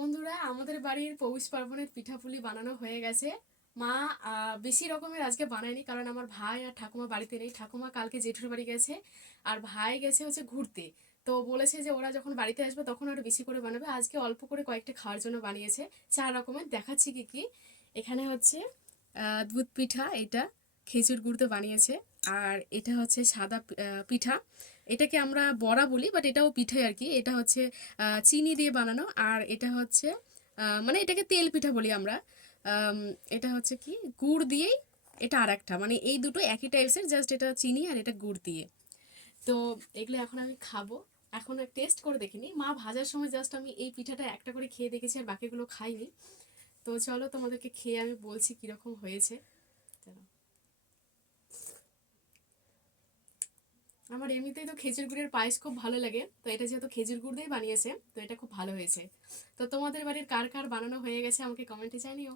বন্ধুরা, আমাদের বাড়ির পৌষ পার্বণের পিঠাপুলি বানানো হয়ে গেছে। মা বেশি রকমের আজকে বানায়নি, কারণ আমার ভাই আর ঠাকুমা বাড়িতে নেই। ঠাকুমা কালকে জেঠুর বাড়ি গেছে, আর ভাই গেছে হচ্ছে ঘুরতে। তো বলেছে যে ওরা যখন বাড়িতে আসবে তখন আরো বেশি করে বানাবে। আজকে অল্প করে কয়েকটা খাওয়ার জন্য বানিয়েছে। 4 রকমের দেখাচ্ছি কি কি। এখানে হচ্ছে দুধ পিঠা, এটা খেজুর গুড় দিয়ে বানিয়েছে। আর এটা হচ্ছে সাদা পিঠা, এটাকে আমরা বড়া বলি, বাট এটাও পিঠে আর কি। এটা হচ্ছে চিনি দিয়ে বানানো। আর এটা হচ্ছে মানে এটাকে তেল পিঠা বলি আমরা। আম, এটা হচ্ছে কি গুড় দিয়েই, এটা আর একটা, মানে এই দুটো একই টাইপসের, জাস্ট এটা চিনি আর এটা গুড় দিয়ে। তো এগুলো এখন আমি খাবো। এখন টেস্ট করে দেখিনি, মা ভাজার সময় জাস্ট আমি এই পিঠাটা একটা করে খেয়ে দেখেছি, আর বাকিগুলো খাইনি। তো চলো তোমাদেরকে খেয়ে আমি বলছি কিরকম হয়েছে। চলো। আমার এমনিতেই তো খেজুর গুড়ের পায়েস খুব ভালো লাগে, তো এটা যেহেতু খেজুর গুড় দিয়ে বানিয়েছে, তো এটা খুব ভালো হয়েছে। তো তোমাদের বাড়ির কার কার বানানো হয়ে গেছে আমাকে কমেন্টে জানিও।